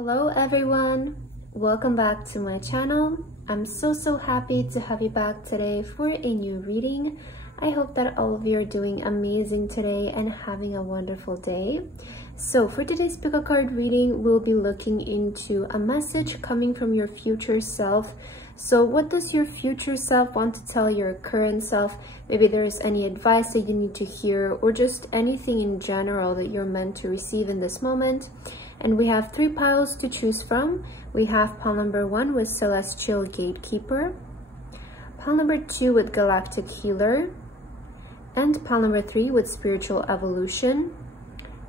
Hello everyone, welcome back to my channel. I'm so happy to have you back today for a new reading. I hope that all of you are doing amazing today and having a wonderful day. So for today's pick a card reading, we'll be looking into a message coming from your future self. So what does your future self want to tell your current self? Maybe there's any advice that you need to hear, or just anything in general that you're meant to receive in this moment. And we have 3 piles to choose from. We have pile number 1 with Celestial Gatekeeper, pile number 2 with Galactic Healer, and pile number 3 with Spiritual Evolution.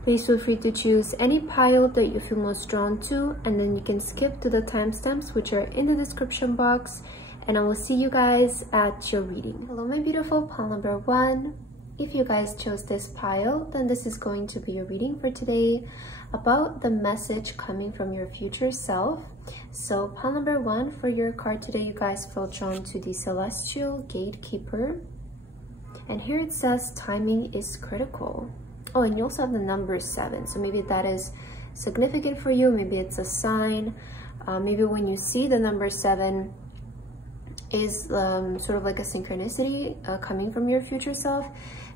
Please feel free to choose any pile that you feel most drawn to, and then you can skip to the timestamps which are in the description box, and I will see you guys at your reading. Hello my beautiful pile number 1. If you guys chose this pile, then this is going to be your reading for today about the message coming from your future self. So pile number 1 for your card today, you guys felt drawn to the Celestial Gatekeeper, and here it says timing is critical. Oh, and you also have the number 7, so maybe that is significant for you. Maybe it's a sign. Maybe when you see the number 7 is sort of like a synchronicity coming from your future self.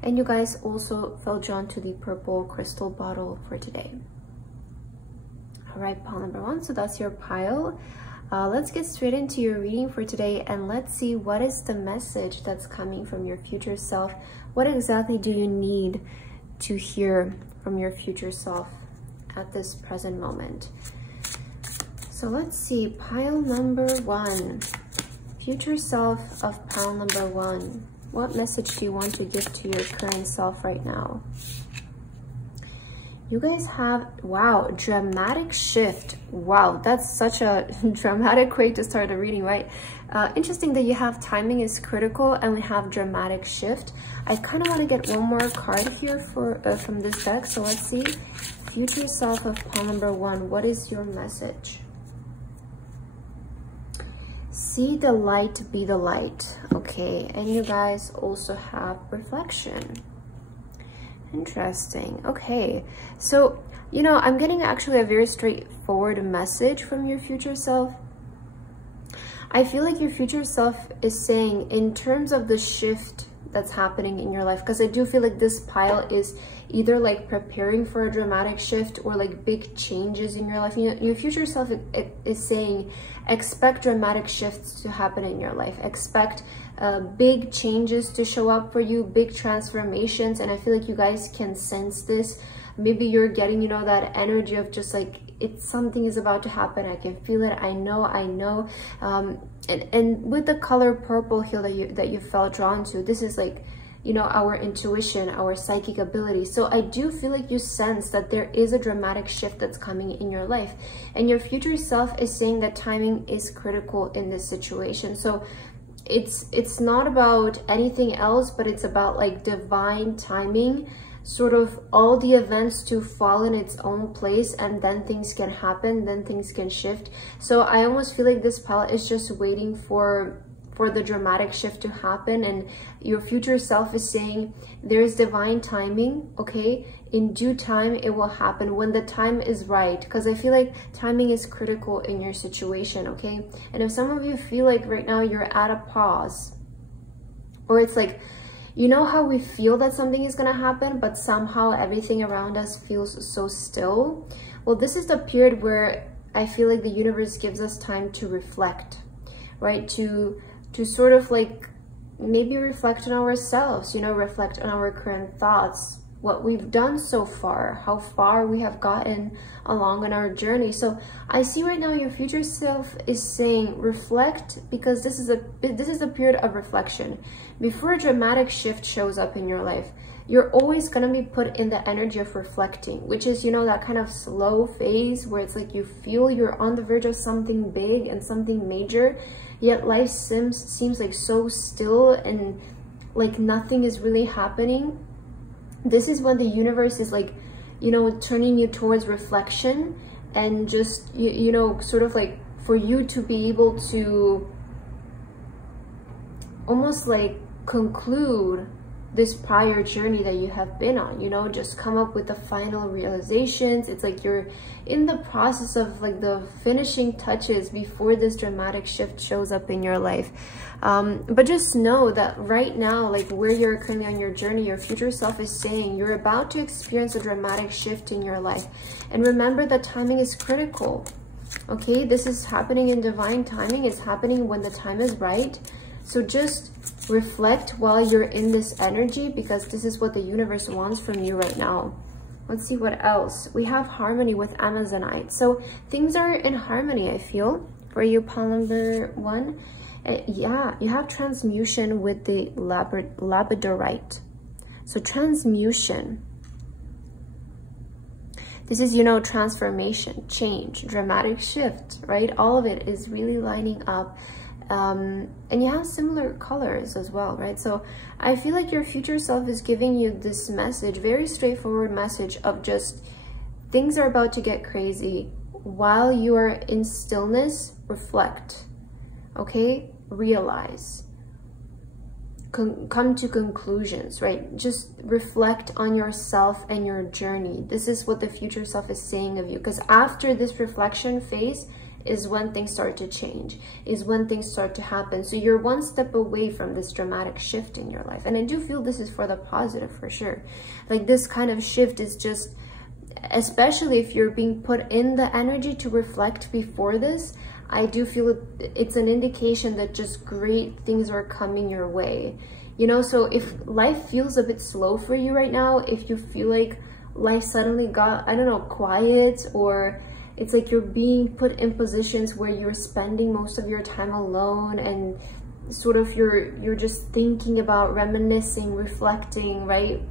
And you guys also felt drawn to the purple crystal bottle for today. All right, pile number 1, so that's your pile. Let's get straight into your reading for today, and let's see what is the message that's coming from your future self. What exactly do you need to hear from your future self at this present moment? So let's see, pile number 1, future self of pile number 1. What message do you want to give to your current self right now? You guys have, wow, dramatic shift. Wow, that's such a dramatic way to start a reading, right? Interesting that you have timing is critical and we have dramatic shift. I kind of want to get one more card here for from this deck. So let's see, future self of pile number 1. What is your message? See the light, be the light. Okay, and you guys also have reflection. Interesting. Okay, so you know, I'm getting actually a very straightforward message from your future self. I feel like your future self is saying, in terms of the shift that's happening in your life, because I do feel like this pile is either like preparing for a dramatic shift or like big changes in your life. You know, your future self is saying, expect dramatic shifts to happen in your life. Expect big changes to show up for you, big transformations. And I feel like you guys can sense this. Maybe you're getting, you know, that energy of just like, it's something is about to happen. I can feel it. I know. And with the color purple here that you felt drawn to, this is like, you know, our intuition, our psychic ability. So I do feel like you sense that there is a dramatic shift that's coming in your life, and your future self is saying that timing is critical in this situation. So it's not about anything else, but it's about like divine timing, sort of all the events to fall in its own place, and then things can happen, then things can shift. So I almost feel like this pile is just waiting for the dramatic shift to happen, and your future self is saying there's divine timing. Okay, in due time it will happen, when the time is right, because I feel like timing is critical in your situation. Okay, and if some of you feel like right now you're at a pause, or it's like, you know how we feel that something is going to happen, but somehow everything around us feels so still? Well, this is the period where I feel like the universe gives us time to reflect, right? To sort of like maybe reflect on ourselves, you know, reflect on our current thoughts, what we've done so far, how far we have gotten along in our journey. So I see right now your future self is saying reflect, because this is a period of reflection. Before a dramatic shift shows up in your life, you're always going to be put in the energy of reflecting, which is, you know, that kind of slow phase where it's like you feel you're on the verge of something big and something major, yet life seems like so still and like nothing is really happening. This is when the universe is like, you know, turning you towards reflection, and just, you know, sort of like for you to be able to almost like conclude this prior journey that you have been on, you know, just come up with the final realizations. It's like you're in the process of like the finishing touches before this dramatic shift shows up in your life. But just know that right now, like where you're currently on your journey, your future self is saying you're about to experience a dramatic shift in your life. And remember that timing is critical. Okay, this is happening in divine timing. It's happening when the time is right. So just reflect while you're in this energy, because this is what the universe wants from you right now. Let's see what else. We have harmony with Amazonite. So things are in harmony, I feel, for you, pile number 1. Yeah, you have transmutation with the labradorite. So transmutation. This is, you know, transformation, change, dramatic shift, right? All of it is really lining up. And you have similar colors as well, right? So I feel like your future self is giving you this message, very straightforward message of just things are about to get crazy. While you are in stillness, reflect, okay? Realize, come to conclusions, right? Just reflect on yourself and your journey. This is what the future self is saying of you, because after this reflection phase is when things start to change, is when things start to happen. So you're one step away from this dramatic shift in your life. And I do feel this is for the positive for sure. Like this kind of shift is just, especially if you're being put in the energy to reflect before this, I do feel it's an indication that just great things are coming your way. You know, so if life feels a bit slow for you right now, if you feel like life suddenly got, I don't know, quiet, or it's like you're being put in positions where you're spending most of your time alone and sort of you're just thinking about, reminiscing, reflecting, right?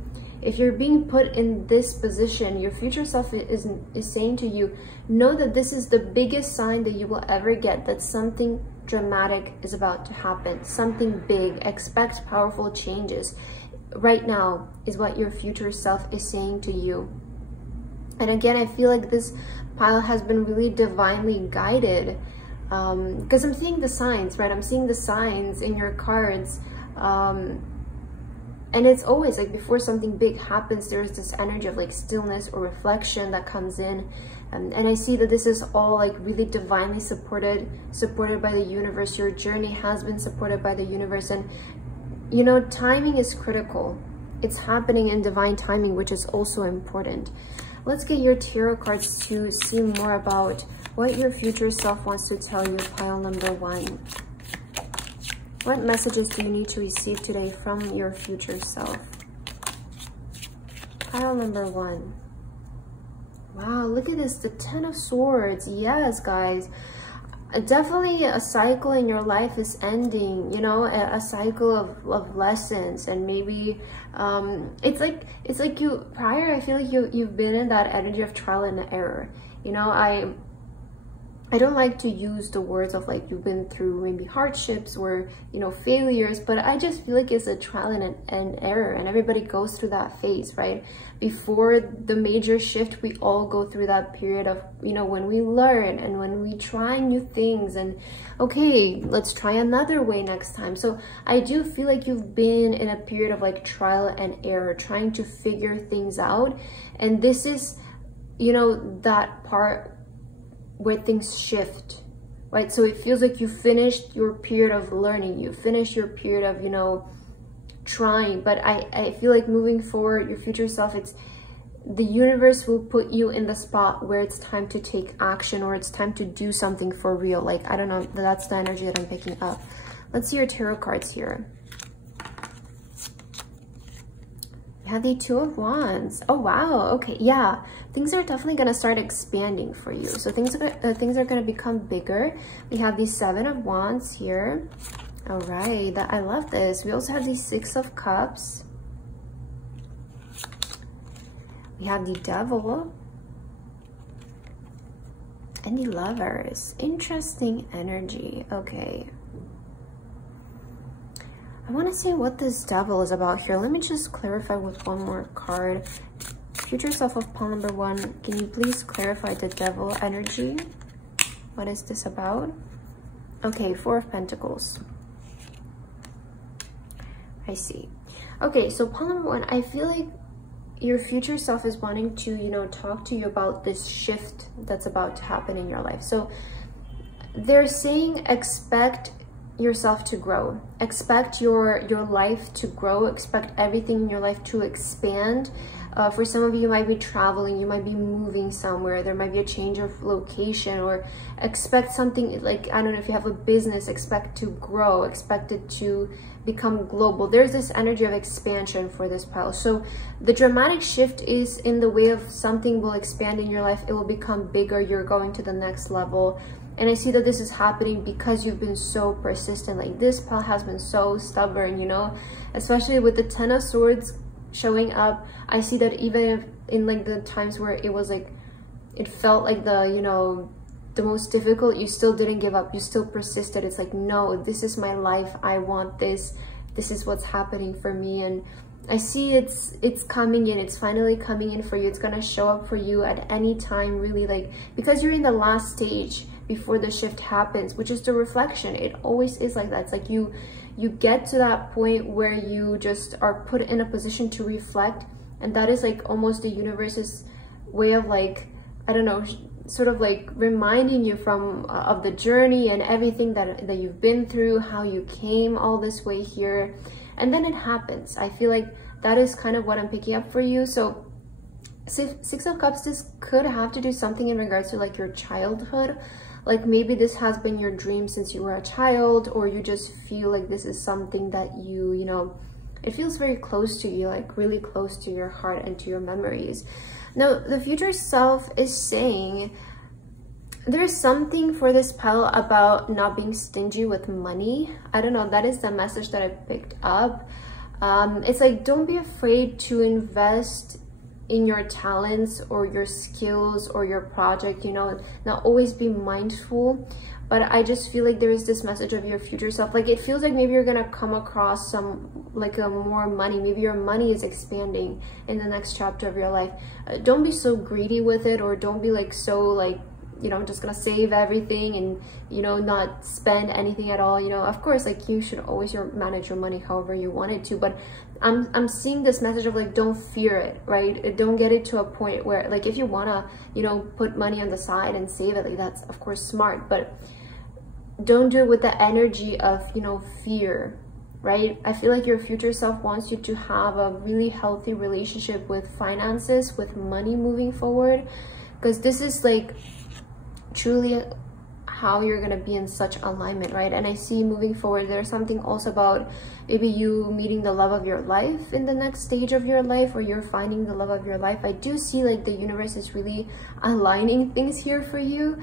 If you're being put in this position, your future self is saying to you, know that this is the biggest sign that you will ever get, that something dramatic is about to happen, something big. Expect powerful changes. Right now is what your future self is saying to you. And again, I feel like this pile has been really divinely guided, because I'm seeing the signs, right? I'm seeing the signs in your cards. And it's always like before something big happens, there's this energy of like stillness or reflection that comes in. And I see that this is all like really divinely supported by the universe. Your journey has been supported by the universe. And, you know, timing is critical. It's happening in divine timing, which is also important. Let's get your tarot cards to see more about what your future self wants to tell you, pile number 1. What messages do you need to receive today from your future self? Pile number 1. Wow, look at this, the 10 of Swords. Yes, guys. Definitely a cycle in your life is ending, you know, a cycle of lessons. And maybe it's like you prior, I feel like you've been in that energy of trial and error. You know, I don't like to use the words of like you've been through maybe hardships or, you know, failures, but I just feel like it's a trial and error, and everybody goes through that phase, right? Before the major shift, we all go through that period of, you know, when we learn and when we try new things and, okay, let's try another way next time. So I do feel like you've been in a period of like trial and error, trying to figure things out. And this is, you know, that part where things shift, right? So it feels like you finished your period of learning, you finished your period of, you know, trying. But I feel like moving forward, your future self, it's the universe will put you in the spot where it's time to take action, or it's time to do something for real. Like, I don't know, that's the energy that I'm picking up. Let's see your tarot cards here. You have the 2 of Wands. Oh wow, okay, yeah, things are definitely gonna start expanding for you. So things are gonna become bigger. We have the 7 of Wands here. All right, I love this. We also have the 6 of Cups. We have the Devil and the Lovers. Interesting energy. Okay, I want to see what this Devil is about here. Let me just clarify with one more card. Future self of pile number 1, can you please clarify the Devil energy? What is this about? Okay, 4 of Pentacles. I see. Okay, so pile number one, I feel like your future self is wanting to, you know, talk to you about this shift that's about to happen in your life. So they're saying expect yourself to grow, expect your life to grow, expect everything in your life to expand. For some of you, you might be traveling, you might be moving somewhere, there might be a change of location, or expect something like, I don't know, if you have a business, expect to grow, expect it to become global. There's this energy of expansion for this pile. So the dramatic shift is in the way of something will expand in your life, it will become bigger, you're going to the next level. And I see that this is happening because you've been so persistent. Like this pile has been so stubborn, you know, especially with the Ten of Swords showing up. I see that even if in like the times where it was like, it felt like the, you know, the most difficult, you still didn't give up, you still persisted. It's like, no, this is my life, I want this, this is what's happening for me. And I see it's coming in, it's finally coming in for you. It's gonna show up for you at any time, really, like, because you're in the last stage before the shift happens, which is the reflection. It always is like that. It's like you get to that point where you just are put in a position to reflect, and that is like almost the universe's way of like, I don't know, sort of like reminding you from of the journey and everything that you've been through, how you came all this way here, and then it happens. I feel like that is kind of what I'm picking up for you. So Six of Cups, this could have to do something in regards to like your childhood. Like maybe this has been your dream since you were a child, or you just feel like this is something that you know, it feels very close to you, like really close to your heart and to your memories. Now, the future self is saying there's something for this pile about not being stingy with money. I don't know, that is the message that I picked up. It's like, don't be afraid to invest in your talents or your skills or your project, you know, now always be mindful. But I just feel like there is this message of your future self. Like it feels like maybe you're gonna come across some like more money. Maybe your money is expanding in the next chapter of your life. Don't be so greedy with it, or don't be like so like, you know, just gonna save everything and, you know, not spend anything at all. You know, of course, like you should always manage your money however you want it to, but I'm seeing this message of like, don't fear it, right? Don't get it to a point where like, if you wanna, you know, put money on the side and save it, like that's of course smart, but don't do it with the energy of, you know, fear, right? I feel like your future self wants you to have a really healthy relationship with finances, with money moving forward, because this is like truly how you're gonna be in such alignment, right? And I see moving forward, there's something also about maybe you meeting the love of your life in the next stage of your life, or you're finding the love of your life. I do see like the universe is really aligning things here for you.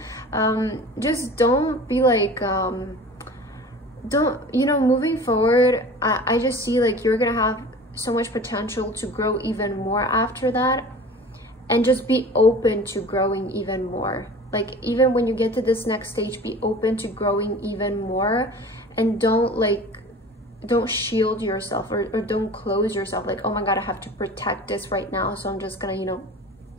Just don't be like, don't, you know, moving forward, I just see like you're gonna have so much potential to grow even more after that, and just be open to growing even more. Like even when you get to this next stage, be open to growing even more, and don't shield yourself, or don't close yourself like, oh my god, I have to protect this right now, so I'm just gonna, you know,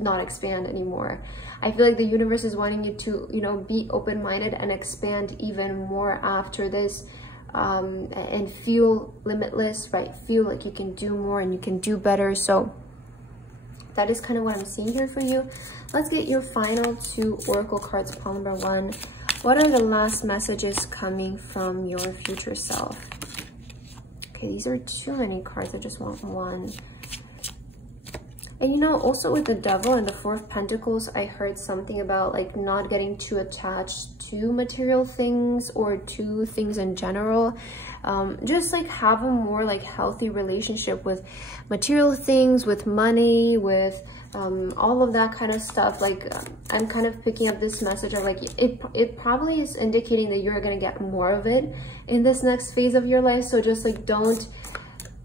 not expand anymore. I feel like the universe is wanting you to, you know, be open-minded and expand even more after this, and feel limitless, right? Feel like you can do more and you can do better. So that is kind of what I'm seeing here for you. Let's get your final 2 oracle cards, pile number 1. What are the last messages coming from your future self? Okay, these are too many cards. I just want 1. And you know, also with the Devil and the 4 of Pentacles, I heard something about like not getting too attached to material things or to things in general. Just like have a more like healthy relationship with material things, with money, with all of that kind of stuff. Like I'm kind of picking up this message of like, it probably is indicating that you're gonna get more of it in this next phase of your life. So just like, don't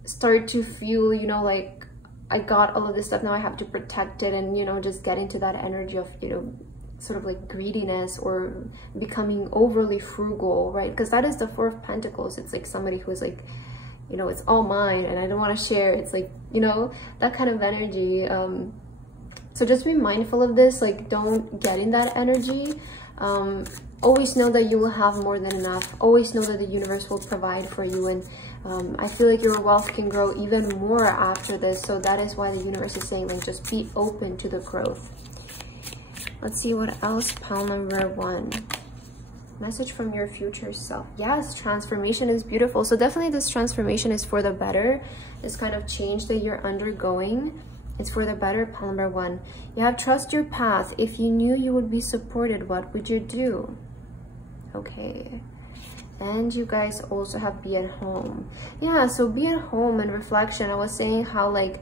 start to feel, you know, like, I got all of this stuff, now I have to protect it, and, you know, just get into that energy of, you know, sort of like greediness or becoming overly frugal, right? Because that is the 4 of Pentacles. It's like somebody who is like, you know, it's all mine and I don't want to share. It's like, you know, that kind of energy. So just be mindful of this, like don't get in that energy. Always know that you will have more than enough. Always know that the universe will provide for you. And I feel like your wealth can grow even more after this. So that is why the universe is saying, like, just be open to the growth. Let's see what else. Pile number 1. Message from your future self. Yes, transformation is beautiful. So definitely this transformation is for the better. This kind of change that you're undergoing, it's for the better. Pile number 1. You have trust your path. If you knew you would be supported, what would you do? Okay. And you guys also have be at home. Yeah, so be at home and reflection. I was saying how, like,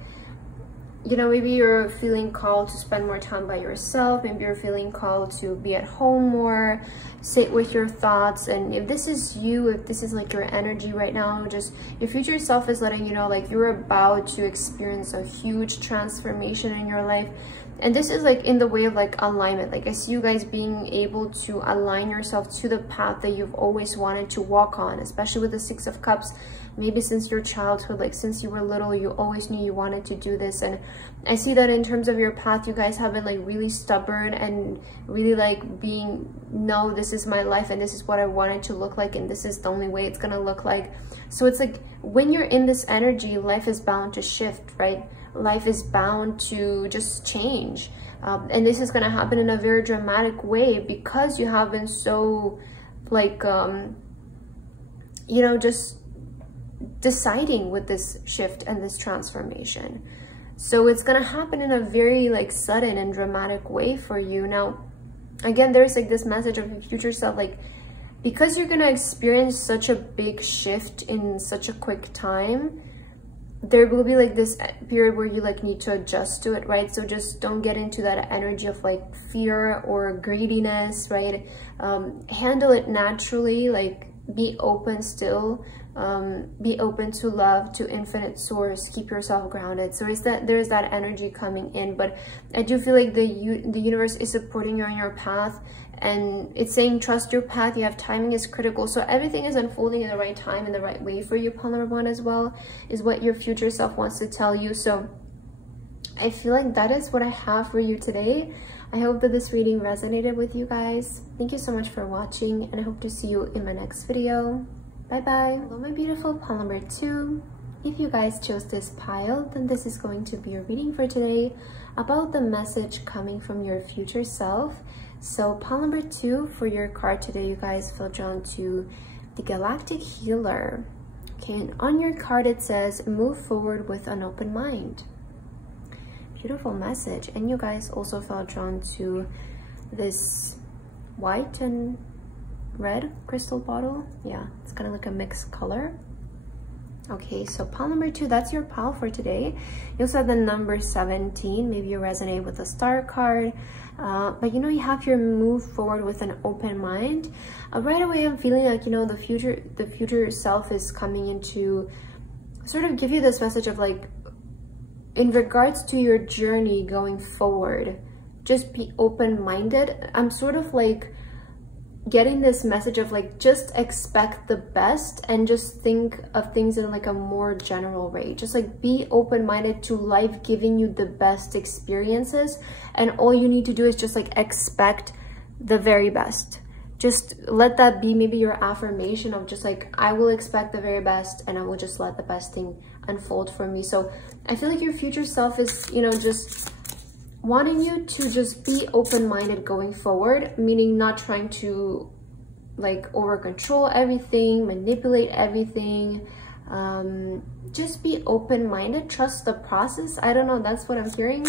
you know, maybe you're feeling called to spend more time by yourself. Maybe you're feeling called to be at home more, sit with your thoughts. And if this is you, if this is like your energy right now, just your future self is letting you know, like, you're about to experience a huge transformation in your life. And this is like in the way of like alignment. Like, I see you guys being able to align yourself to the path that you've always wanted to walk on, especially with the 6 of Cups. Maybe since your childhood, like since you were little, you always knew you wanted to do this. And I see that in terms of your path, you guys have been like really stubborn and really like being, no, this is my life and this is what I want it to look like and this is the only way it's gonna look like. So it's like when you're in this energy, life is bound to shift, right? Life is bound to just change. And this is gonna happen in a very dramatic way because you have been so like, you know, just deciding with this shift and this transformation. So it's gonna happen in a very like sudden and dramatic way for you. Now, again, there's like this message of your future self, like, because you're gonna experience such a big shift in such a quick time, there will be like this period where you like need to adjust to it, right? So just don't get into that energy of like fear or greediness, right? Handle it naturally, like be open still. Be open to love, to infinite source, keep yourself grounded. So there's that energy coming in, but I do feel like the universe is supporting you on your path, and it's saying trust your path. You have timing is critical, so everything is unfolding in the right time, in the right way for you. Pile number 1 as well is what your future self wants to tell you. So I feel like that is what I have for you today. I hope that this reading resonated with you guys. Thank you so much for watching, and I hope to see you in my next video. Bye-bye. Hello, my beautiful. Pile number 2. If you guys chose this pile, then this is going to be your reading for today about the message coming from your future self. So pile number 2 for your card today, you guys feel drawn to the Galactic Healer. Okay, and on your card it says, move forward with an open mind. Beautiful message. And you guys also felt drawn to this white and red crystal bottle. Yeah, it's kind of like a mixed color. Okay, so pile number 2, that's your pile for today. You also have the number 17. Maybe you resonate with the star card, but you know, you have your move forward with an open mind. Right away I'm feeling like, you know, the future self is coming in to sort of give you this message of like, in regards to your journey going forward, just be open-minded. I'm sort of like getting this message of like, just expect the best and just think of things in like a more general way. Just like be open-minded to life giving you the best experiences, and all you need to do is just like expect the very best. Just let that be maybe your affirmation of just like, I will expect the very best and I will just let the best thing unfold for me. So I feel like your future self is, you know, just wanting you to just be open-minded going forward, meaning not trying to like over control everything, manipulate everything. Just be open-minded, trust the process. I don't know, that's what I'm hearing.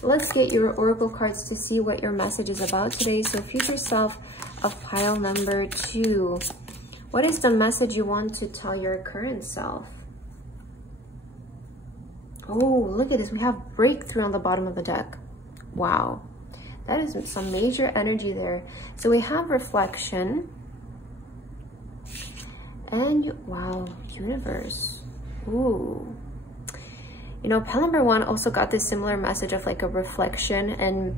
Let's get your oracle cards to see what your message is about today. So future self of pile number 2, what is the message you want to tell your current self? Oh, look at this, we have breakthrough on the bottom of the deck. Wow, that is some major energy there. So we have reflection and wow, universe. Ooh, you know, pile number 1 also got this similar message of like a reflection, and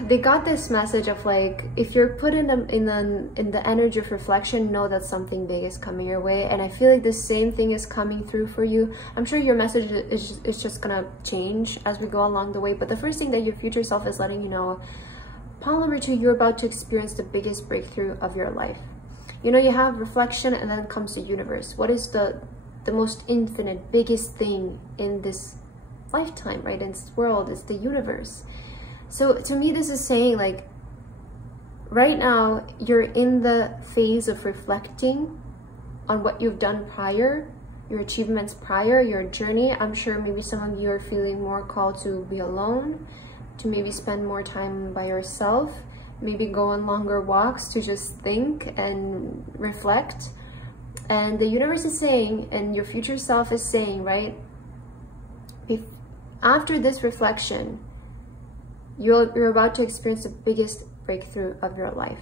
they got this message of like, if you're put in the energy of reflection, know that something big is coming your way. And I feel like the same thing is coming through for you. I'm sure your message is just gonna change as we go along the way, but the first thing that your future self is letting you know, pile number 2, you're about to experience the biggest breakthrough of your life. You know, you have reflection and then comes the universe. What is the most infinite, biggest thing in this lifetime, right? In this world, it's the universe. So to me, this is saying like, right now, you're in the phase of reflecting on what you've done prior, your achievements prior, your journey. I'm sure maybe some of you are feeling more called to be alone, to maybe spend more time by yourself, maybe go on longer walks to just think and reflect. And the universe is saying, and your future self is saying, right? After this reflection, you're about to experience the biggest breakthrough of your life,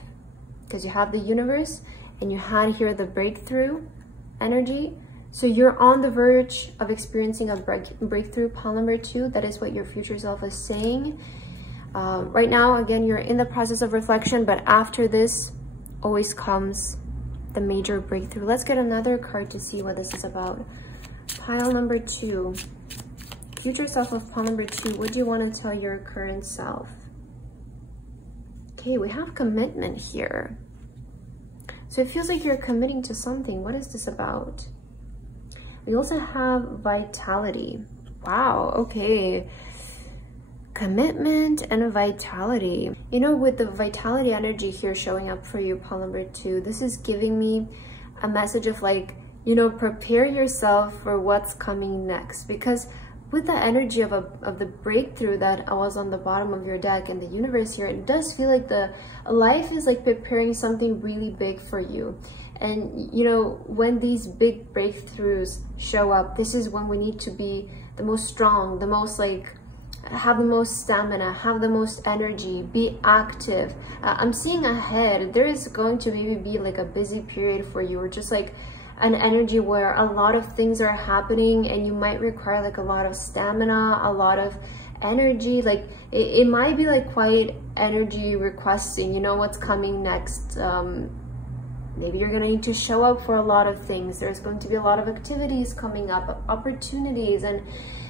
because you have the universe and you had here the breakthrough energy. So you're on the verge of experiencing a breakthrough, pile number 2. That is what your future self is saying. Right now, again, you're in the process of reflection, but after this always comes the major breakthrough. Let's get another card to see what this is about. Pile number 2. Future self of pile number 2. What do you want to tell your current self? Okay, we have commitment here. So it feels like you're committing to something. What is this about? We also have vitality. Wow, okay. Commitment and vitality. You know, with the vitality energy here showing up for you, pile number 2, this is giving me a message of like, you know, prepare yourself for what's coming next. Because with the energy of the breakthrough that was on the bottom of your deck and the universe here, it does feel like the life is like preparing something really big for you. And you know, when these big breakthroughs show up, this is when we need to be the most strong, the most like, have the most stamina, have the most energy, be active. I'm seeing ahead, there is going to maybe be like a busy period for you, or just like an energy where a lot of things are happening and you might require like a lot of stamina, a lot of energy. Like it might be like quite energy requesting, you know, what's coming next. Maybe you're gonna need to show up for a lot of things. There's going to be a lot of activities coming up, opportunities, and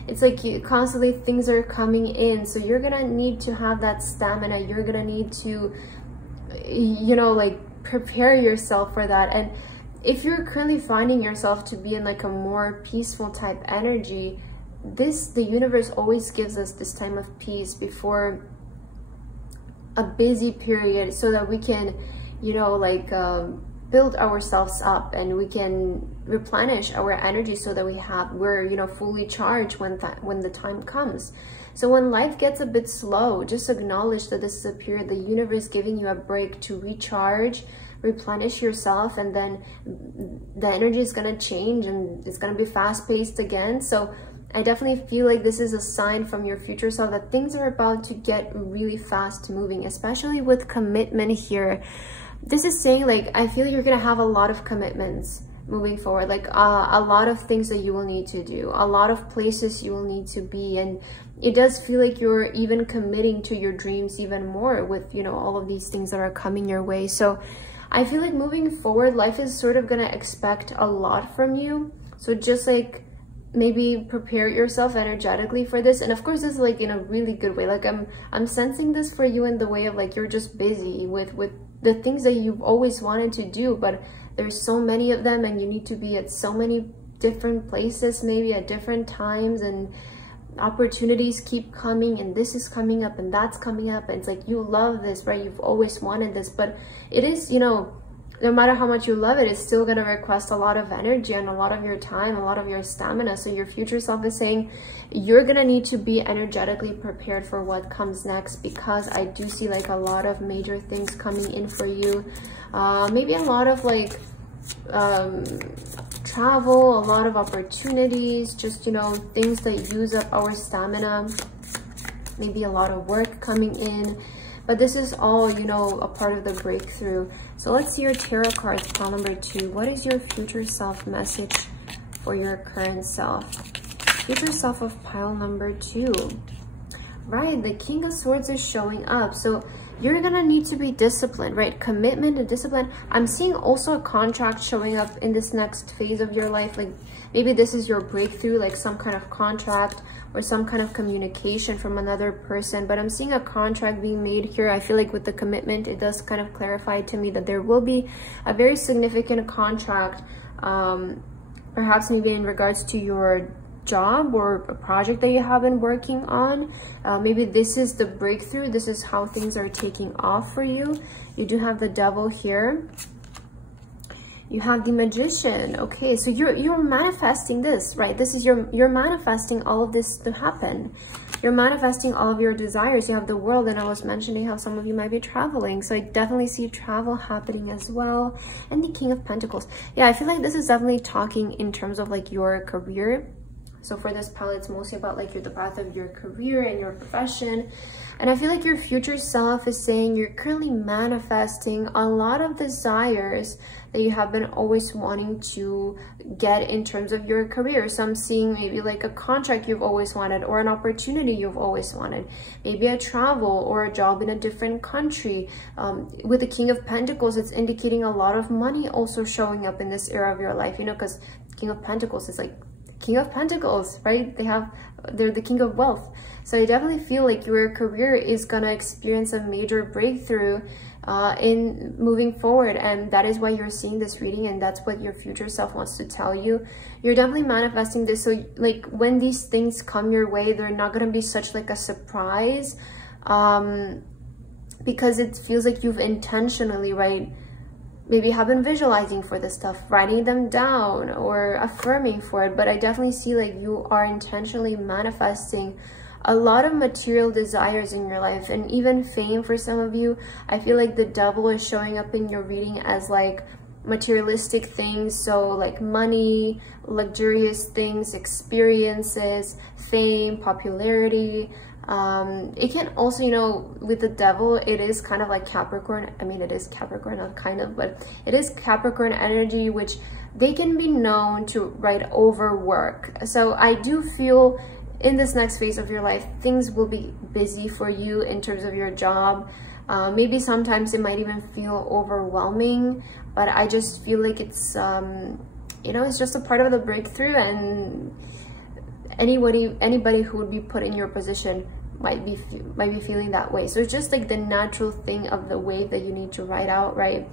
it's like constantly things are coming in. So you're gonna need to have that stamina. You're gonna need to, you know, like prepare yourself for that. And if you're currently finding yourself to be in like a more peaceful type energy, the universe always gives us this time of peace before a busy period, so that we can, you know, like build ourselves up and we can replenish our energy, so that we're you know, fully charged when the time comes. So when life gets a bit slow, just acknowledge that this is a period the universe is giving you a break to recharge, replenish yourself, and then the energy is going to change and it's going to be fast-paced again. So I definitely feel like this is a sign from your future self that things are about to get really fast moving, especially with commitment here. This is saying like, I feel you're going to have a lot of commitments moving forward, like a lot of things that you will need to do, a lot of places you will need to be. And it does feel like you're even committing to your dreams even more with, you know, all of these things that are coming your way. So I feel like moving forward, life is sort of gonna expect a lot from you. So just like maybe prepare yourself energetically for this. And of course, this is like in a really good way. Like I'm sensing this for you in the way of like, you're just busy with the things that you've always wanted to do, but there's so many of them and you need to be at so many different places, maybe at different times, and opportunities keep coming, and this is coming up and that's coming up. And it's like, you love this, right? You've always wanted this, but it is, you know, no matter how much you love it, it's still going to request a lot of energy and a lot of your time, a lot of your stamina. So your future self is saying you're going to need to be energetically prepared for what comes next, because I do see like a lot of major things coming in for you. Maybe a lot of like travel, a lot of opportunities, just, you know, things that use up our stamina, maybe a lot of work coming in. But this is all, you know, a part of the breakthrough. So let's see your tarot cards, pile number 2. What is your future self message for your current self? Future self of pile number 2. Right, the King of Swords is showing up. So you're gonna need to be disciplined, right? Commitment and discipline. I'm seeing also a contract showing up in this next phase of your life. Like maybe this is your breakthrough, like some kind of contract or some kind of communication from another person. But I'm seeing a contract being made here. I feel like with the commitment, it does kind of clarify to me that there will be a very significant contract, perhaps maybe in regards to your job or a project that you have been working on. Maybe this is the breakthrough. This is how things are taking off for you. You do have the Devil here. You have the Magician. Okay, so you're manifesting this, right? This is you're manifesting all of this to happen. You're manifesting all of your desires. You have the World, and I was mentioning how some of you might be traveling. So I definitely see travel happening as well. And the King of Pentacles. Yeah, I feel like this is definitely talking in terms of like your career. So for this palette, it's mostly about like the path of your career and your profession. And I feel like your future self is saying you're currently manifesting a lot of desires that you have been always wanting to get in terms of your career. So I'm seeing maybe like a contract you've always wanted, or an opportunity you've always wanted, maybe a travel or a job in a different country. With the King of Pentacles, it's indicating a lot of money also showing up in this era of your life, you know, because King of Pentacles is like King of Pentacles, right? They're the king of wealth. So I definitely feel like your career is gonna experience a major breakthrough in moving forward, and that is why you're seeing this reading, and that's what your future self wants to tell you. You're definitely manifesting this, so like when these things come your way, they're not gonna be such like a surprise, because it feels like you've intentionally, right, maybe have been visualizing for this stuff, writing them down or affirming for it. But I definitely see like you are intentionally manifesting a lot of material desires in your life, and even fame for some of you. I feel like the Devil is showing up in your reading as like materialistic things, so like money, luxurious things, experiences, fame, popularity. It can also, you know, with the Devil, it is kind of like Capricorn. I mean, it is Capricorn, not kind of, but it is Capricorn energy, which they can be known to write overwork. So I do feel in this next phase of your life, things will be busy for you in terms of your job. Maybe sometimes it might even feel overwhelming, but I just feel like it's, you know, it's just a part of the breakthrough, and anybody who would be put in your position might be feeling that way. So it's just like the natural thing of the wave that you need to ride out, right?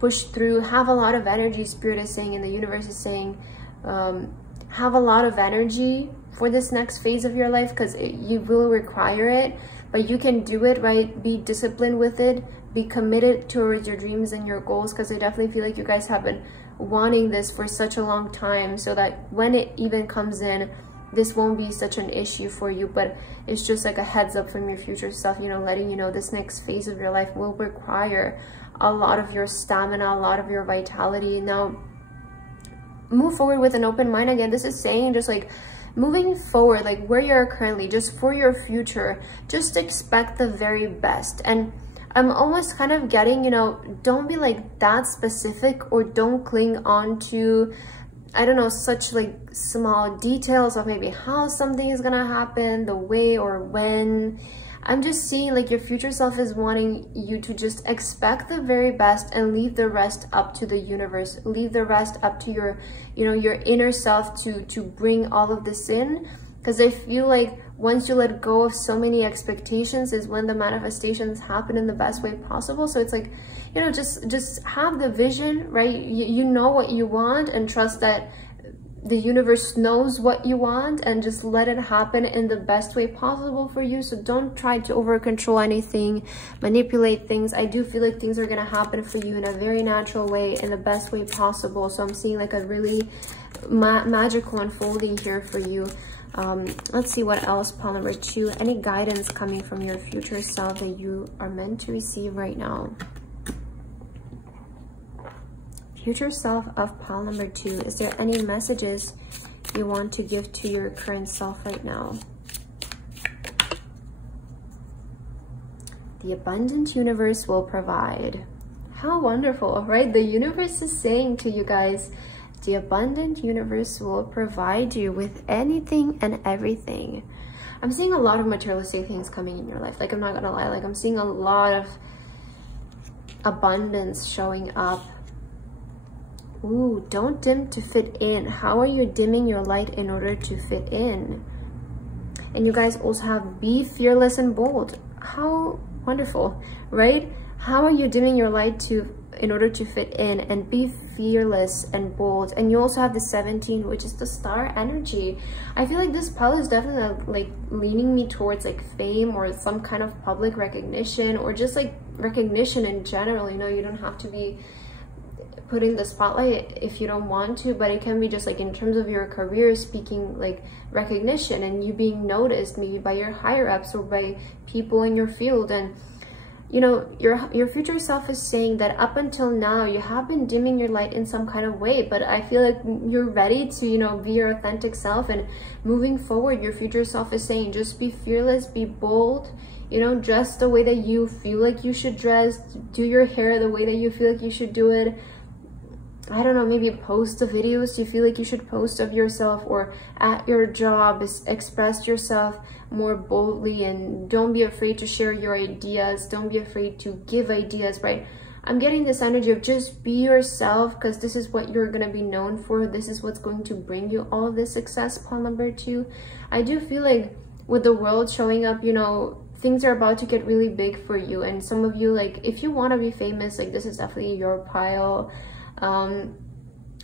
Push through, have a lot of energy. Spirit is saying, and the universe is saying, have a lot of energy for this next phase of your life, because you will require it, but you can do it, right? Be disciplined with it, be committed towards your dreams and your goals, because I definitely feel like you guys have been wanting this for such a long time, so that when it even comes in, this won't be such an issue for you. But it's just like a heads up from your future self, you know, letting you know this next phase of your life will require a lot of your stamina, a lot of your vitality. Now, move forward with an open mind. Again, this is saying just like moving forward, like where you're currently, just for your future, just expect the very best. And I'm almost kind of getting, you know, don't be like that specific, or don't cling on to, I don't know, such like small details of maybe how something is gonna happen, the way or when. I'm just seeing like your future self is wanting you to just expect the very best and leave the rest up to the universe. Leave the rest up to your, you know, your inner self to bring all of this in. Because I feel like once you let go of so many expectations is when the manifestations happen in the best way possible. So it's like, you know, just have the vision, right? You know what you want, and trust that the universe knows what you want, and just let it happen in the best way possible for you. So don't try to over control anything, manipulate things. I do feel like things are going to happen for you in a very natural way, in the best way possible. So I'm seeing like a really magical unfolding here for you. Let's see what else, pile number 2. Any guidance coming from your future self that you are meant to receive right now? Future self of pile number 2. Is there any messages you want to give to your current self right now? The abundant universe will provide. How wonderful, right? The universe is saying to you guys, the abundant universe will provide you with anything and everything. I'm seeing a lot of materialistic things coming in your life. Like, I'm not gonna lie, like I'm seeing a lot of abundance showing up. Ooh, don't dim to fit in. How are you dimming your light in order to fit in? And you guys also have be fearless and bold. How wonderful, right? How are you dimming your light in order to fit in, and be fearless and bold? And you also have the 17, which is the star energy. I feel like this pile is definitely like leaning me towards like fame or some kind of public recognition, or just like recognition in general. You know, you don't have to be put in the spotlight if you don't want to, but it can be just like in terms of your career, speaking like recognition and you being noticed maybe by your higher ups or by people in your field. And you know, your future self is saying that up until now you have been dimming your light in some kind of way, but I feel like you're ready to, you know, be your authentic self. And moving forward, your future self is saying just be fearless, be bold, you know, dress the way that you feel like you should dress, do your hair the way that you feel like you should do it. I don't know, maybe post the videos you feel like you should post of yourself, or at your job, express yourself more boldly, and don't be afraid to share your ideas. Don't be afraid to give ideas, right? I'm getting this energy of just be yourself, because this is what you're going to be known for. This is what's going to bring you all of this success, pile number 2. I do feel like with the world showing up, you know, things are about to get really big for you. And some of you, like, if you want to be famous, like, this is definitely your pile.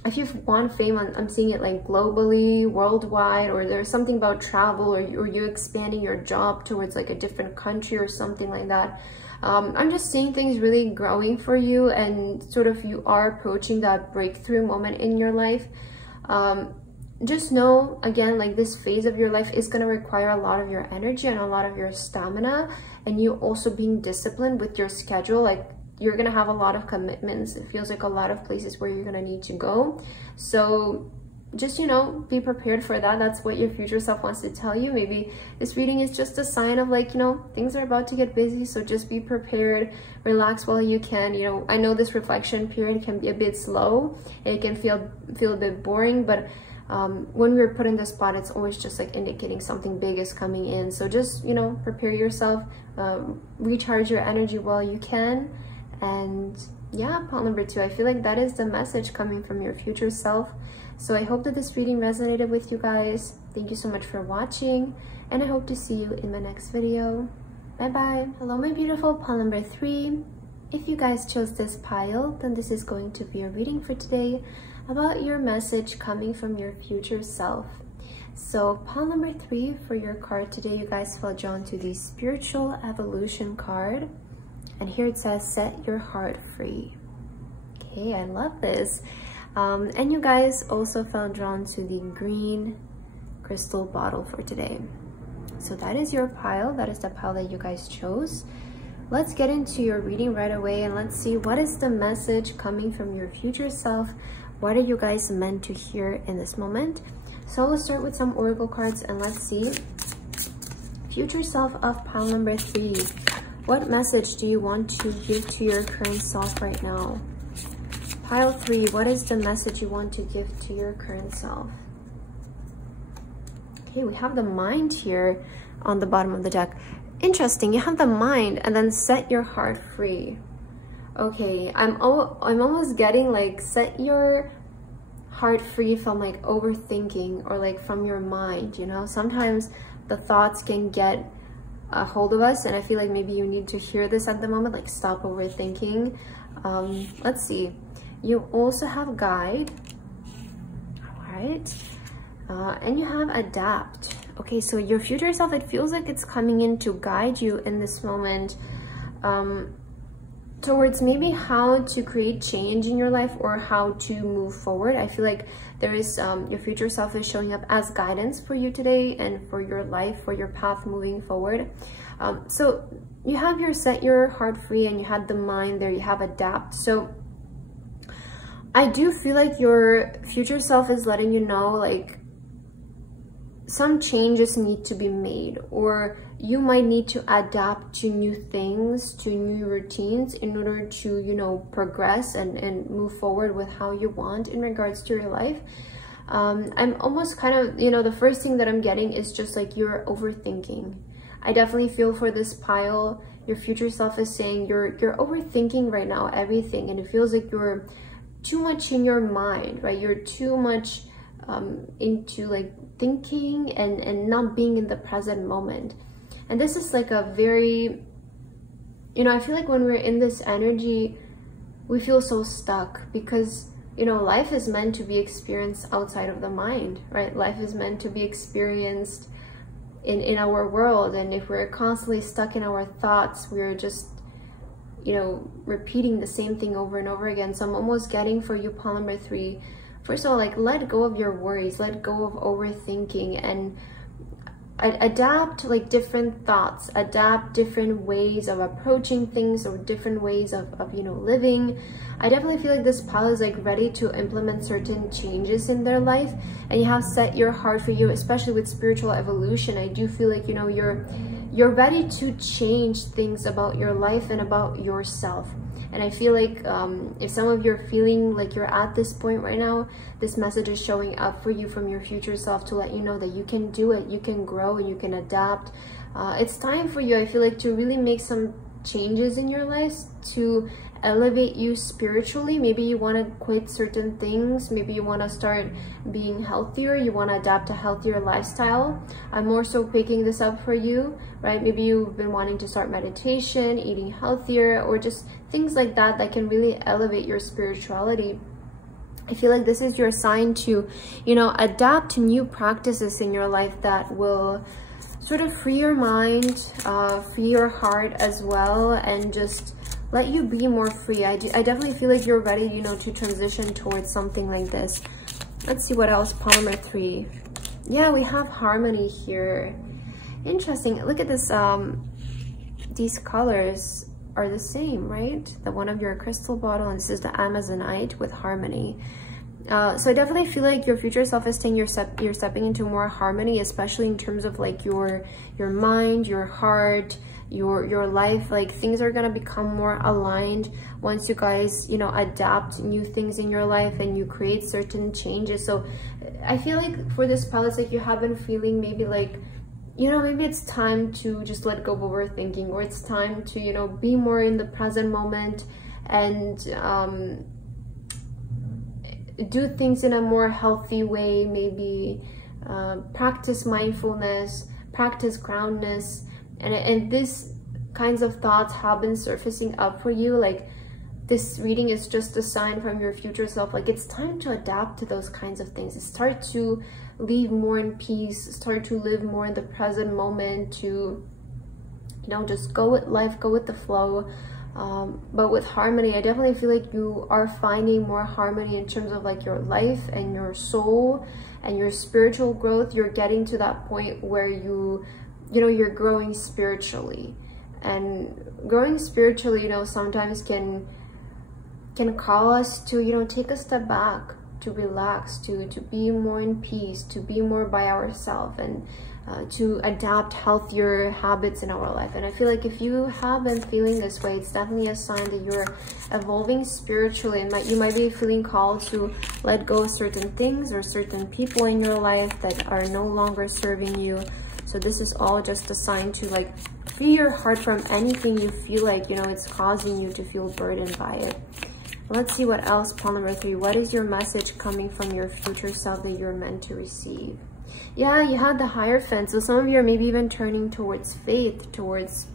If you want fame, I'm seeing it like globally, worldwide, or there's something about travel, or you expanding your job towards like a different country or something like that. I'm just seeing things really growing for you, and sort of you are approaching that breakthrough moment in your life. Just know, again, like this phase of your life is going to require a lot of your energy and a lot of your stamina, and you also being disciplined with your schedule. Like, you're gonna have a lot of commitments. It feels like a lot of places where you're gonna need to go. So just, you know, be prepared for that. That's what your future self wants to tell you. Maybe this reading is just a sign of like, you know, things are about to get busy. So just be prepared, relax while you can. You know, I know this reflection period can be a bit slow. It can feel a bit boring, but when we're put in the spot, it's always just like indicating something big is coming in. So just, you know, prepare yourself, recharge your energy while you can. And yeah, pile number 2, I feel like that is the message coming from your future self. So I hope that this reading resonated with you guys. Thank you so much for watching, and I hope to see you in my next video. Bye bye. Hello my beautiful pile number 3. If you guys chose this pile, then this is going to be a reading for today about your message coming from your future self. So pile number 3 for your card today, you guys felt drawn to the spiritual evolution card. And here it says, set your heart free. Okay, I love this. And you guys also felt drawn to the green crystal bottle for today. So that is your pile. That is the pile that you guys chose. Let's get into your reading right away, and let's see what is the message coming from your future self. What are you guys meant to hear in this moment? So let's start with some oracle cards, and let's see. Future self of pile number 3. What message do you want to give to your current self right now? Pile 3, what is the message you want to give to your current self? Okay, we have the mind here on the bottom of the deck. Interesting, you have the mind and then set your heart free. Okay, I'm almost getting like set your heart free from like overthinking or like from your mind, you know? Sometimes the thoughts can get a hold of us, and I feel like maybe you need to hear this at the moment, like stop overthinking. Let's see, you also have guide, all right, and you have adapt. Okay, so your future self, it feels like it's coming in to guide you in this moment towards maybe how to create change in your life or how to move forward. I feel like there is your future self is showing up as guidance for you today and for your life, for your path moving forward. So you have your set your heart free, and you had the mind there, you have adapt. So I do feel like your future self is letting you know like some changes need to be made, or you might need to adapt to new things, to new routines in order to, you know, progress and move forward with how you want in regards to your life. I'm almost kind of, you know, the first thing that I'm getting is just like you're overthinking. I definitely feel for this pile, your future self is saying you're overthinking right now everything, and it feels like you're too much in your mind, right? You're too much into like thinking and not being in the present moment. And this is like a very, you know, I feel like when we're in this energy, we feel so stuck because, you know, life is meant to be experienced outside of the mind, right? Life is meant to be experienced in our world. And if we're constantly stuck in our thoughts, we're just, you know, repeating the same thing over and over again. So I'm almost getting for you, pile number 3, first of all, like, let go of your worries, let go of overthinking, and adapt like different thoughts, adapt different ways of approaching things, or different ways of you know, living. I definitely feel like this pile is like ready to implement certain changes in their life, and you have set your heart for you, especially with spiritual evolution. I do feel like, you know, you're ready to change things about your life and about yourself. And I feel like if some of you are feeling like you're at this point right now, this message is showing up for you from your future self to let you know that you can do it, you can grow, and you can adapt. It's time for you, I feel like, to really make some changes in your life to elevate you spiritually. Maybe you want to quit certain things, maybe you want to start being healthier, you want to adapt a healthier lifestyle. I'm more so picking this up for you, right? Maybe you've been wanting to start meditation, eating healthier, or just things like that that can really elevate your spirituality. I feel like this is your sign to, you know, adapt to new practices in your life that will sort of free your mind, free your heart as well, and just let you be more free. I definitely feel like you're ready, you know, to transition towards something like this. Let's see what else, pile number 3. Yeah, we have harmony here. Interesting. Look at this. These colors are the same, right? The one of your crystal bottle, and this is the Amazonite with harmony. So I definitely feel like your future self is saying you're stepping into more harmony, especially in terms of like your mind, your heart, your life. Like, things are gonna become more aligned once you guys, you know, adapt new things in your life and you create certain changes. So I feel like for this pile, it's like you have been feeling maybe like, you know, maybe it's time to just let go of overthinking, or it's time to, you know, be more in the present moment and do things in a more healthy way. Maybe practice mindfulness, practice groundness, and these kinds of thoughts have been surfacing up for you. Like, this reading is just a sign from your future self, like it's time to adapt to those kinds of things. Start to live more in peace, start to live more in the present moment, to, you know, just go with life, go with the flow. But with harmony, I definitely feel like you are finding more harmony in terms of like your life and your soul and your spiritual growth. You're getting to that point where you know, you're growing spiritually. And growing spiritually, you know, sometimes can call us to, you know, take a step back, to relax, to be more in peace, to be more by ourselves, and to adapt healthier habits in our life. And I feel like if you have been feeling this way, it's definitely a sign that you're evolving spiritually, and you might be feeling called to let go of certain things or certain people in your life that are no longer serving you. So this is all just a sign to like free your heart from anything you feel like, you know, it's causing you to feel burdened by it. Let's see what else, pile number 3. What is your message coming from your future self that you're meant to receive? Yeah, you had the Hierophant. So some of you are maybe even turning towards faith, towards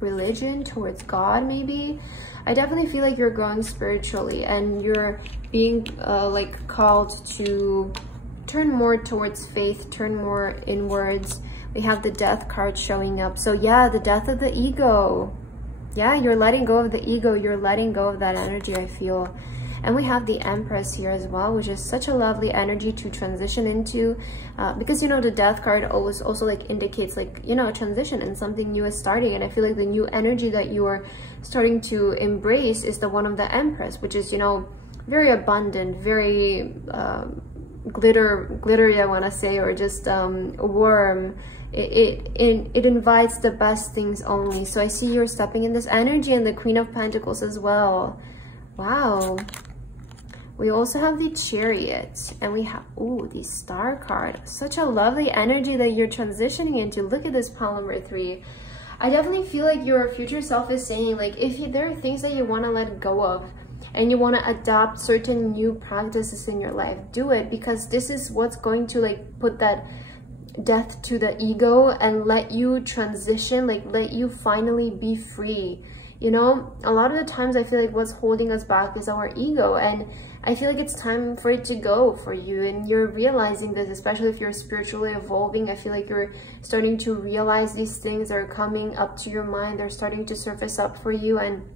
religion, towards God maybe. I definitely feel like you're growing spiritually, and you're being like called to turn more towards faith, turn more inwards. We have the Death card showing up. So yeah, the death of the ego. Yeah, you're letting go of the ego, you're letting go of that energy, I feel. And we have the Empress here as well, which is such a lovely energy to transition into, because, you know, the Death card always also like indicates like, you know, a transition and something new is starting. And I feel like the new energy that you are starting to embrace is the one of the Empress, which is, you know, very abundant, very glittery, I want to say, or just warm. It invites the best things only. So I see you're stepping in this energy, and the Queen of Pentacles as well. Wow. We also have the Chariot, and we have, ooh, the Star card. Such a lovely energy that you're transitioning into. Look at this pile number 3. I definitely feel like your future self is saying, like, if there are things that you want to let go of and you want to adopt certain new practices in your life, do it, because this is what's going to like put that death to the ego and let you transition, like let you finally be free. You know, a lot of the times I feel like what's holding us back is our ego, and I feel like it's time for it to go for you, and you're realizing this, especially if you're spiritually evolving. I feel like you're starting to realize these things are coming up to your mind. They're starting to surface up for you and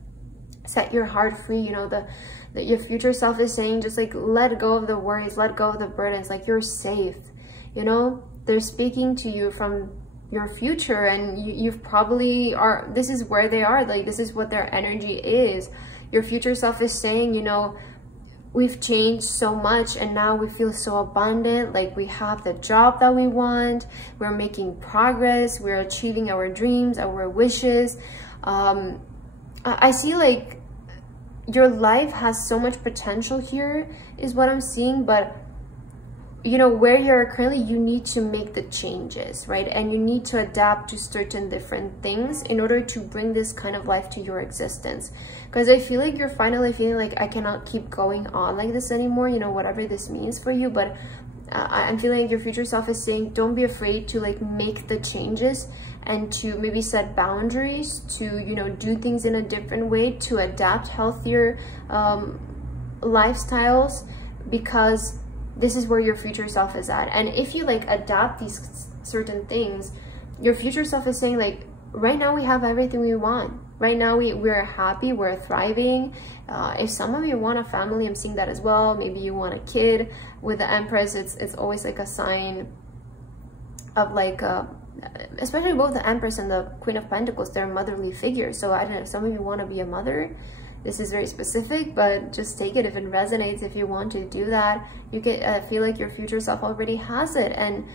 set your heart free. You know, that your future self is saying, just like let go of the worries, let go of the burdens, like you're safe. You know, they're speaking to you from your future, and you've probably are, this is where they are, like this is what their energy is. Your future self is saying, you know, we've changed so much and now we feel so abundant, like we have the job that we want, we're making progress, we're achieving our dreams, our wishes. I see like your life has so much potential here is what I'm seeing, but you know, where you're currently, you need to make the changes, right? And you need to adapt to certain different things in order to bring this kind of life to your existence. Because I feel like you're finally feeling like, I cannot keep going on like this anymore, you know, whatever this means for you. But I'm feeling like your future self is saying, don't be afraid to like make the changes and to maybe set boundaries, to, you know, do things in a different way, to adapt healthier lifestyles, because this is where your future self is at. And if you like adapt these certain things, your future self is saying like, right now we have everything we want. Right now we're happy, we're thriving. If some of you want a family, I'm seeing that as well. Maybe you want a kid. With the Empress, it's always like a sign of like, especially both the Empress and the Queen of Pentacles, they're motherly figures. So I don't know if some of you want to be a mother. This is very specific, but just take it if it resonates. If you want to do that, you can feel like your future self already has it. And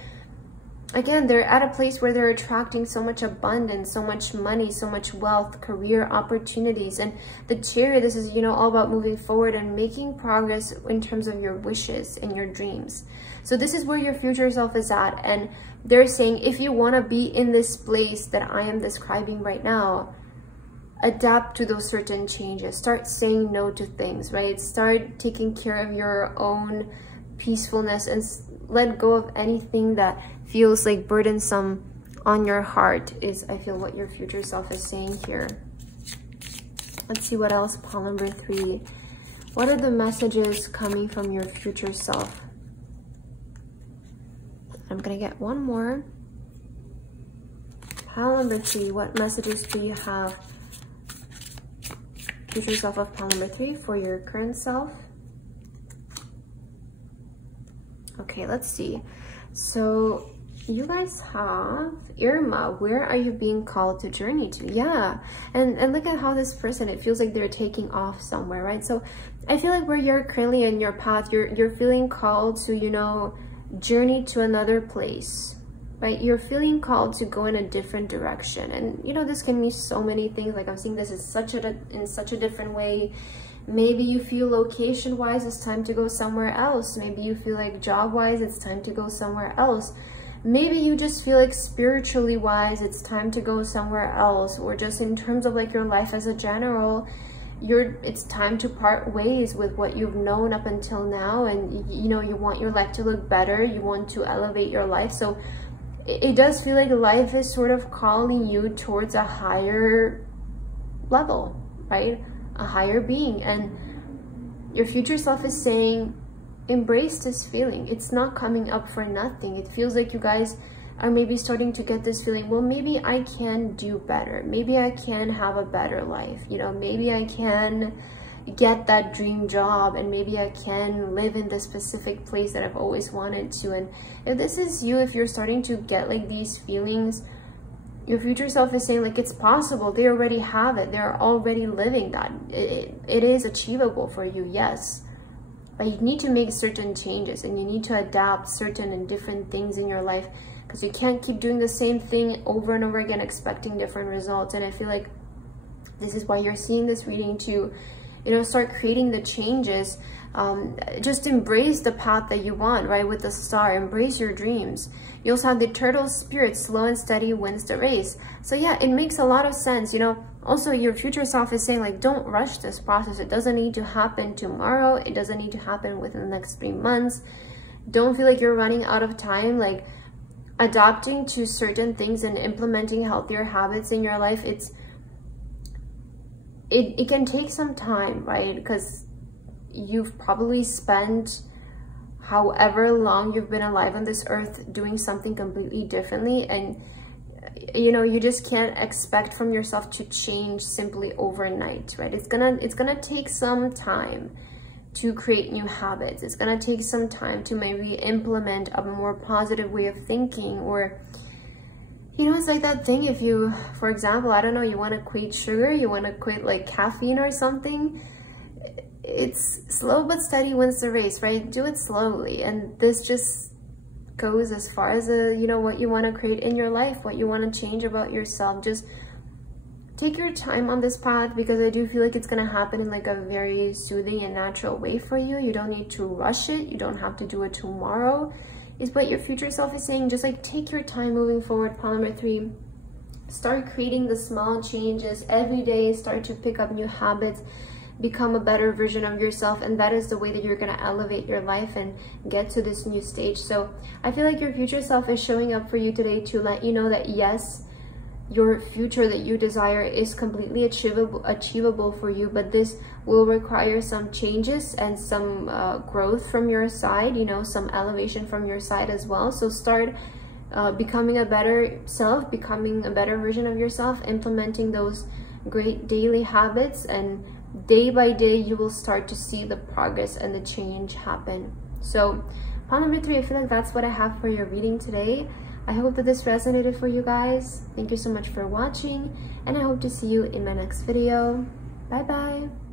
again, they're at a place where they're attracting so much abundance, so much money, so much wealth, career opportunities. And the Chariot, this is, you know, all about moving forward and making progress in terms of your wishes and your dreams. So this is where your future self is at. And they're saying, if you want to be in this place that I am describing right now, adapt to those certain changes. Start saying no to things, right? Start taking care of your own peacefulness and let go of anything that feels like burdensome on your heart, is I feel what your future self is saying here. Let's see what else. Pile number 3. What are the messages coming from your future self? I'm gonna get one more. Pile number 3. What messages do you have, future self of pile number 3, for your current self? Okay, let's see. So you guys have Irma. Where are you being called to journey to? Yeah, and look at how this person, it feels like they're taking off somewhere, right? So I feel like where you're currently in your path, you're feeling called to, you know, journey to another place, right? You're feeling called to go in a different direction. And you know, this can mean so many things. Like I'm seeing this in such a different way. Maybe you feel location wise it's time to go somewhere else. Maybe you feel like job wise it's time to go somewhere else. Maybe you just feel like spiritually wise it's time to go somewhere else, or just in terms of like your life as a general, it's time to part ways with what you've known up until now. And you know, you want your life to look better, you want to elevate your life. So it does feel like life is sort of calling you towards a higher level, right? A higher being. And your future self is saying, embrace this feeling. It's not coming up for nothing. It feels like you guys are maybe starting to get this feeling, well, maybe I can do better. Maybe I can have a better life. You know, maybe I can get that dream job, and maybe I can live in this specific place that I've always wanted to. And if this is you, if you're starting to get like these feelings, your future self is saying like, it's possible. They already have it. They're already living that. It is achievable for you, yes. But you need to make certain changes, and you need to adapt certain and different things in your life, because you can't keep doing the same thing over and over again expecting different results. And I feel like this is why you're seeing this reading, to you know, start creating the changes. Just embrace the path that you want, right? With the star, embrace your dreams. You also have the turtle spirit, slow and steady wins the race. So yeah, it makes a lot of sense, you know. Also, your future self is saying, like, don't rush this process. It doesn't need to happen tomorrow. It doesn't need to happen within the next 3 months. Don't feel like you're running out of time. Like, adapting to certain things and implementing healthier habits in your life, it can take some time, right? Because you've probably spent however long you've been alive on this earth doing something completely differently, and you know, you just can't expect from yourself to change simply overnight, right? It's gonna take some time to create new habits. It's gonna take some time to maybe implement a more positive way of thinking, or you know, it's like that thing, if you, for example, I don't know, you want to quit sugar, you want to quit like caffeine or something, it's slow but steady wins the race, right? Do it slowly. And this just goes as far as you know, what you want to create in your life, what you want to change about yourself. Just take your time on this path, because I do feel like it's going to happen in like a very soothing and natural way for you. You don't need to rush it. You don't have to do it tomorrow. Is what your future self is saying. Just like take your time moving forward. Pile number 3, start creating the small changes every day. Start to pick up new habits, become a better version of yourself, and that is the way that you're going to elevate your life and get to this new stage. So I feel like your future self is showing up for you today to let you know that yes, your future that you desire is completely achievable for you, but this will require some changes and some growth from your side, you know, some elevation from your side as well. So start becoming a better self, becoming a better version of yourself, implementing those great daily habits, and day by day you will start to see the progress and the change happen. So pile number 3, I feel like that's what I have for your reading today. I hope that this resonated for you guys. Thank you so much for watching, and I hope to see you in my next video. Bye bye.